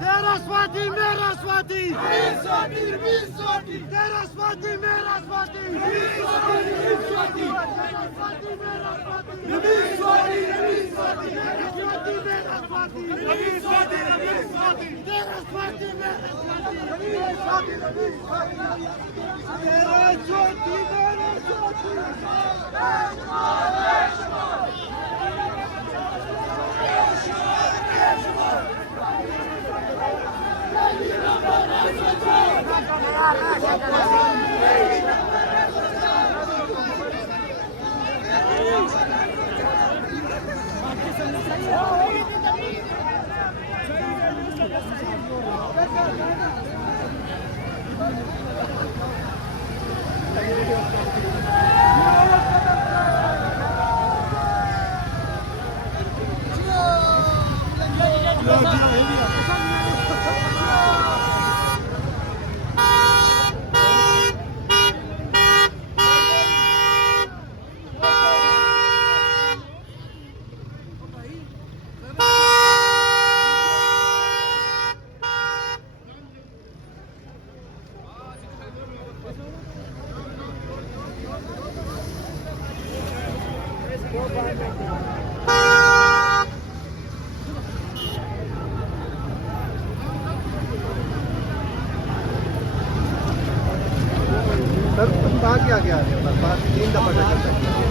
تیرا سواتی میرا سواتی تیرا سواتی میرا سواتی سر بات کیا آ رہی ہے بات 3 دفعہ کرتا ہے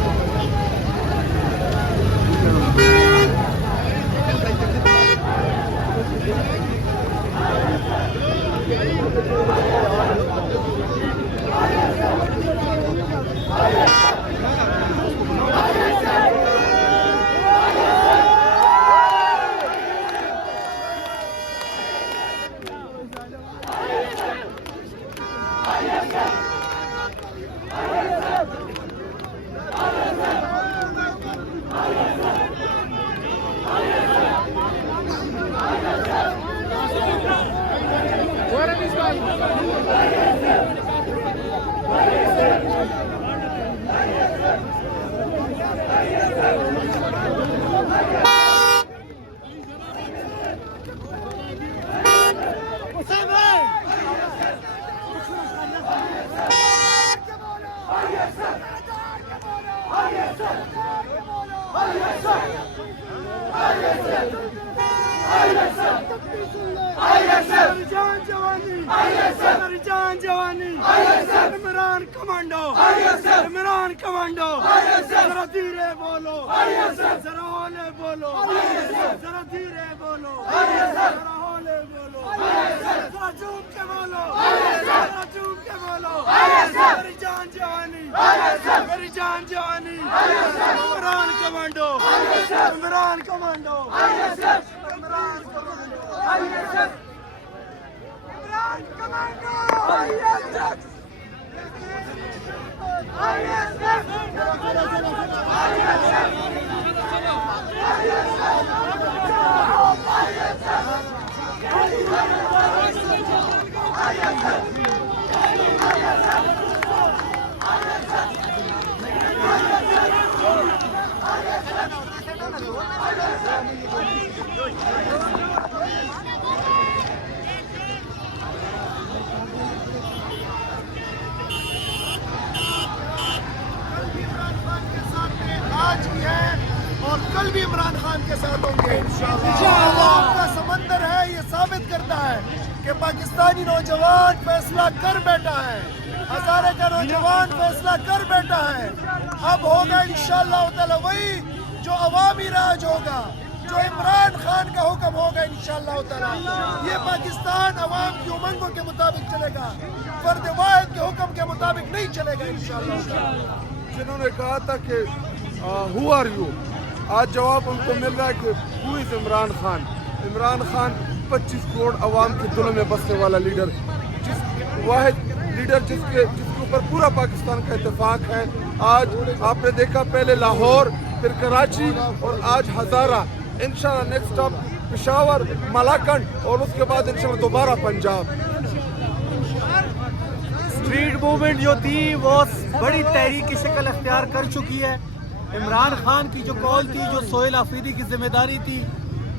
عمران کمانڈو عمران کمانڈو ذرا دھیرے بولو ذرا ہولے بولو ذرا دھیرے بولو ذرا ہولے بولو ذرا چوم کے بولو ذرا چوم کے بولو میری جان جوانی میری جان جوانی عمران کمانڈو عمران کمانڈو عمران کمانڈو آج بھی ہے اور کل بھی عمران خان کے ساتھ ہوں گے انشاءاللہ کا سمندر ہے یہ ثابت کرتا ہے کہ پاکستانی نوجوان فیصلہ کر بیٹھا ہے ہزارے کا نوجوان فیصلہ کر بیٹھا ہے اب ہوگا انشاءاللہ تعالی وہی جو عوامی راج ہوگا جو عمران خان کا حکم ہوگا انشاءاللہ تعالی یہ پاکستان عوام کی امنگوں کے مطابق چلے گا فرد واحد کے حکم کے مطابق نہیں چلے گا انشاءاللہ جنہوں نے کہا تھا کہ who are you آج جواب ان کو مل رہا ہے کہ who is عمران خان عمران خان 25 کروڑ عوام کے دلوں میں بسنے والا لیڈر جس واحد لیڈر جس کے اوپر پورا پاکستان کا اتفاق ہے آج آپ نے دیکھا پہلے لاہور پھر کراچی اور آج ہزارہ انشاءاللہ نیکسٹ اسٹاپ پشاور ملاکنڈ اور اس کے بعد انشاءاللہ دوبارہ پنجاب اسٹریٹ موومنٹ جو تھی وہ بڑی تحریک کی شکل اختیار کر چکی ہے عمران خان کی جو کال تھی، جو سہیل آفریدی کی ذمہ داری تھی،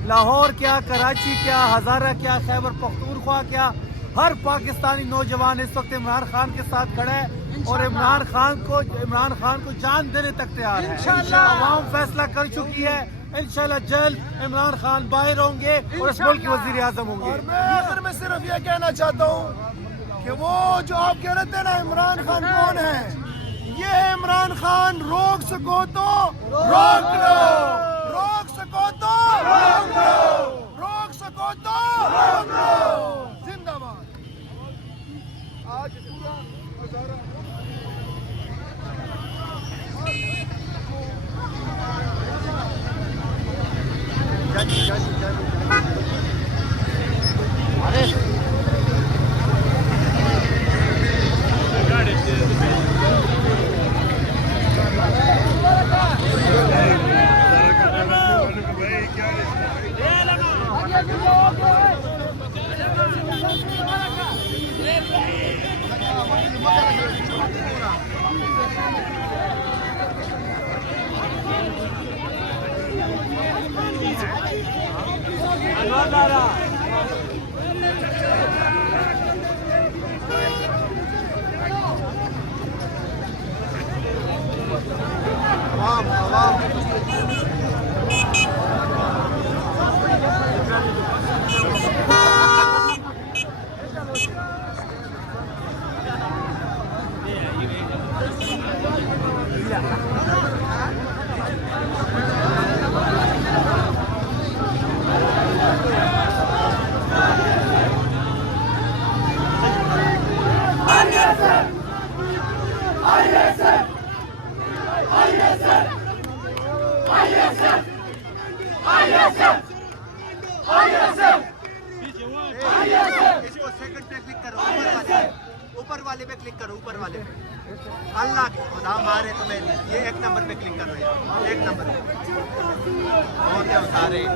لاہور کیا، کراچی کیا، ہزارہ کیا، خیبر پختونخوا کیا، ہر پاکستانی نوجوان اس وقت عمران خان کے ساتھ کھڑا ہے اور عمران خان کو جان دینے تک تیار ہے۔ عوام فیصلہ کر چکی ہے، انشاءاللہ جلد عمران خان باہر ہوں گے اور اس ملک کے وزیر اعظم ہوں گے۔ اور میں آخر میں صرف یہ کہنا چاہتا ہوں کہ وہ جو آپ کہہ رہے تھے نا عمران خان کون ہے، یہ ہے عمران خان۔ روک سکو تو روک لو، روک سکو تو روک لو، روک سکو تو روک لو۔ زندہ باد۔ آج پورا ہزارہ اوپر والے پہ کلک کرو، اوپر والے پہ۔ اللہ کی خدا مارے تمہیں، یہ ایک نمبر پہ کلک کرو، یار ایک نمبر پہ ہوتے ہو سارے۔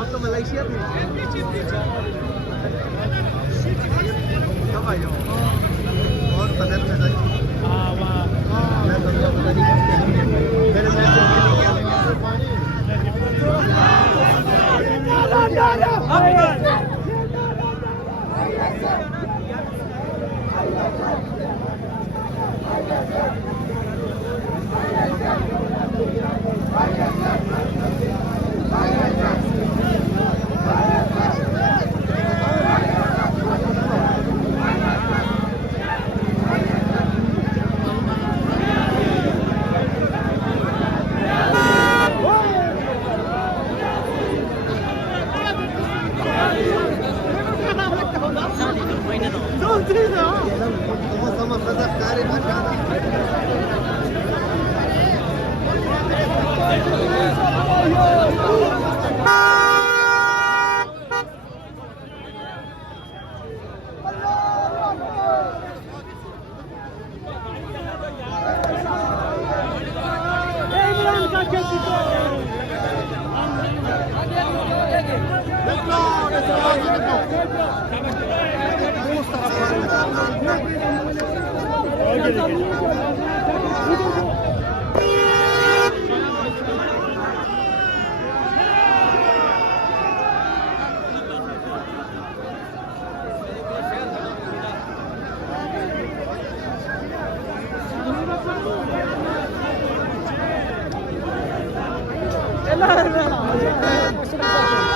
آپ تو ملائیشیا میں کب آئے ہو؟ اور بدل میں میں پتہ نہیں میرے ساتھ کیا sama khazak dari masyarakat. لا